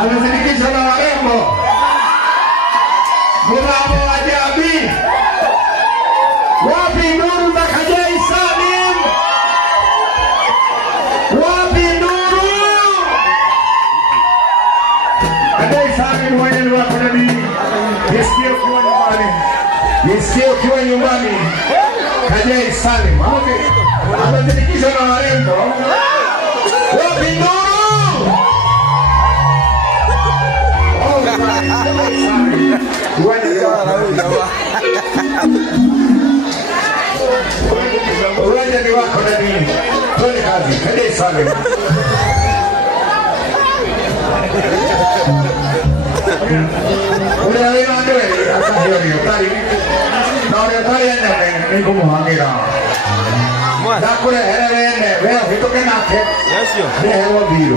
Ameshirikisha na warembo. Bravo ajabi. Wapi nuru za Kajai Salim? Wapi nuru? Kajai Salim mwenye wako nani? Nisikie ukiwa nyumbani. Nisikie ukiwa nyumbani. Kajai Salim. Ameshirikisha na warembo. Wapi nuru? Uwanja ni wako na nini? Twende kazi, Kajai Salim. Ule wewe ndio atahiri utari. Na ule utari ene ni kumuhangira. Dakure hele wewe hitoke nake. Yes yo. Deho biro.